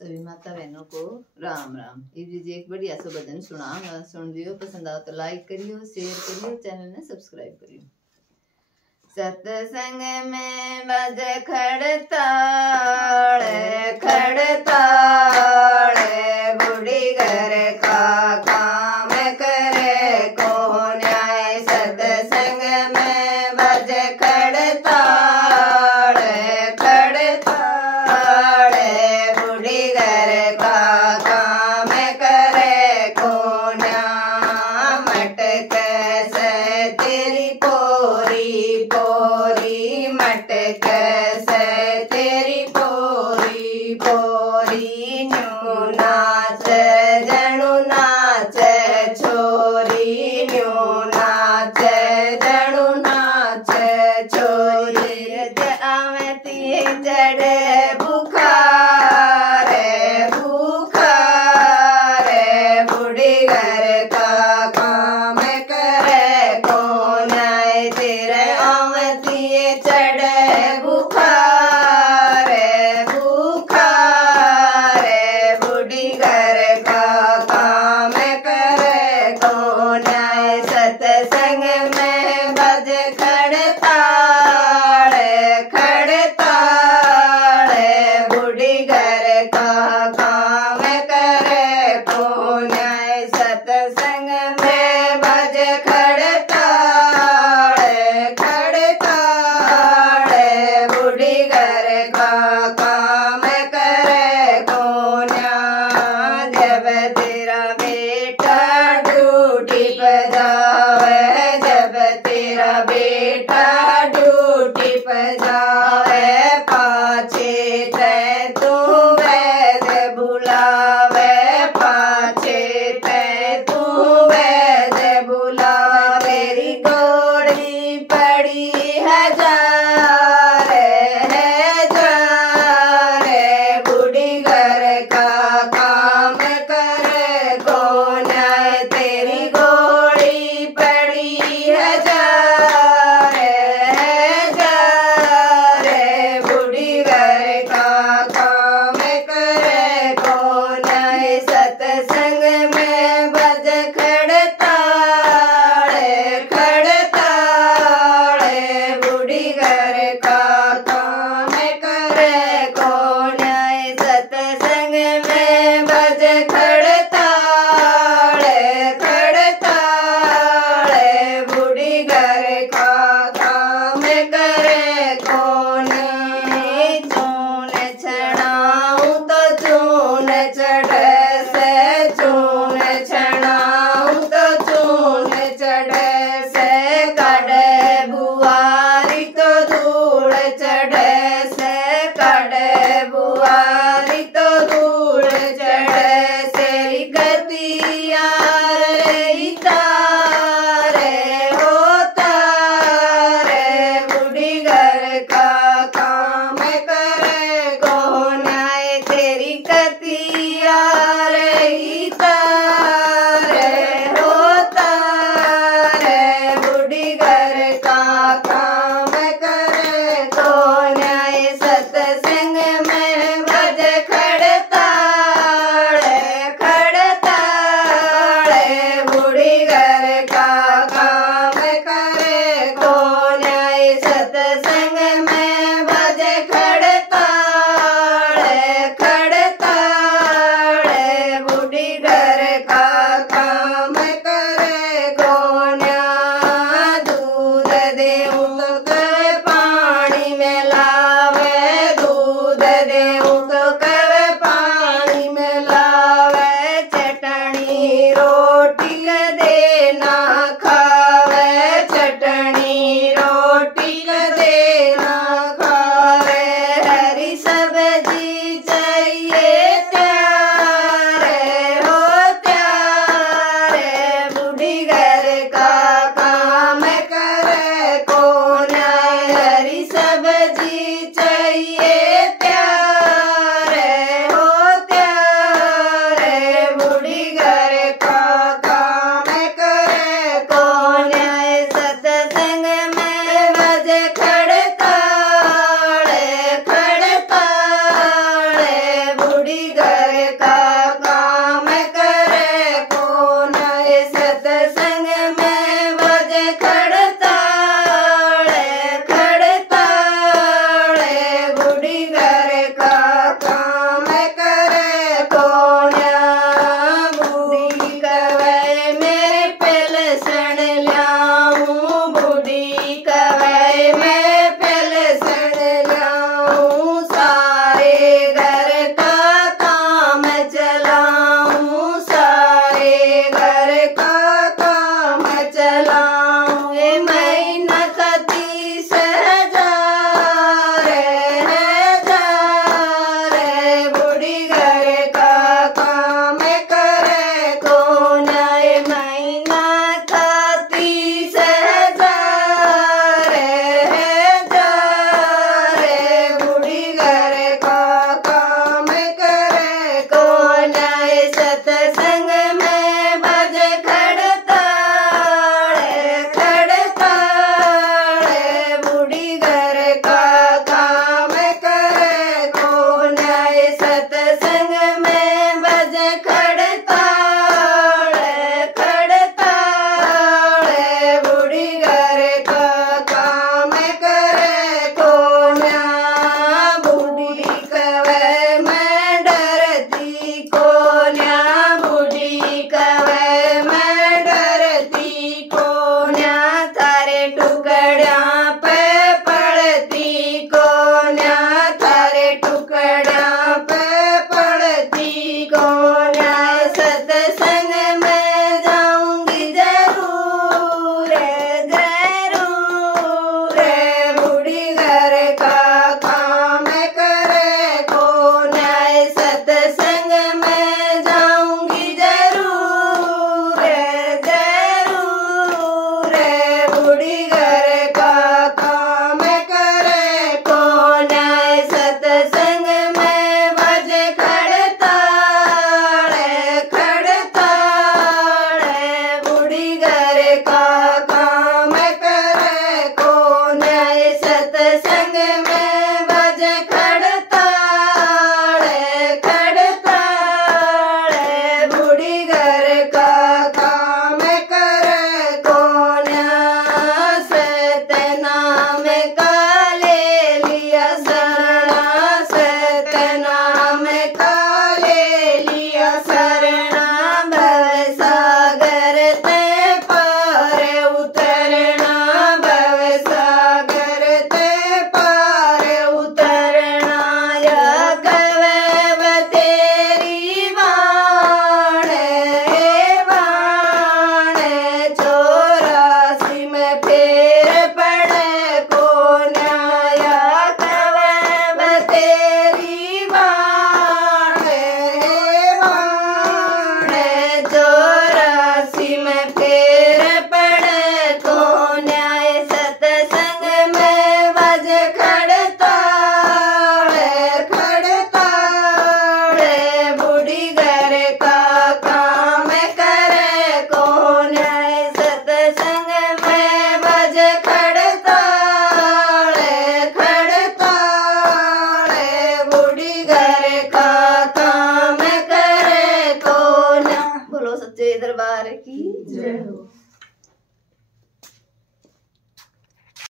सभी माता बहनों को राम राम। ये जी एक बढ़िया सा भजन सुन लियो, पसंद आओ तो लाइक करियो, शेयर करियो, चैनल ने सब्सक्राइब करियो। सत्संग में बज खड़ताल खड़ताल, बूढ़ी घर का काम करे को न्याय। सत्संग में बज खड़ताल खड़ताल, बूढ़ी घर का काम करे को न्याय। मटक से तेरी पोरी पोरी, मटक से तेरी पोरी पोरी, न्यू नाच जणु नाच छोरी, न्यू नाच जणु नाच छोरी। आवती चढ़े बुखार बुखार, बूढ़ी घर का काम करे को न्याय। तेरे आवती चढ़े बुखार बुखार, बूढ़ी घर का काम करे को न्याय। सत्संग में बज खड़ताल खड़ताल, बूढ़ी घर का काम करे को न्याय। सत्संग में बज खड़ताल खड़ताल, बूढ़ी घर का काम करे को न्याय। जब तेरा बेटा ड्यूटी पे जावे, जब तेरा बेटा ड्यूटी पे जावे, पाछे ते तू वैद बुलावे, पाछे ते तू वैद बुलावे। तेरी घोड़ी पड़ी है जार, बूढ़ी घर का काम करे को न्याय। तेरी घोड़ी पड़ी है जार, बूढ़ी घर का काम करे को न्याय। सत्संग में बज खड़ताल खड़ताल, बूढ़ी घर का काम करे को न्याय। सत्संग में बज खड़ताल खड़ताल, बूढ़ी घर का काम करे को न्याय। चून छणाऊं तो चून चढ़े से, चून छणाऊं तो चून चढ़े से, काढ़े बुआरी तो धूल चढ़े से, काढ़े बुआरी तो धूल सत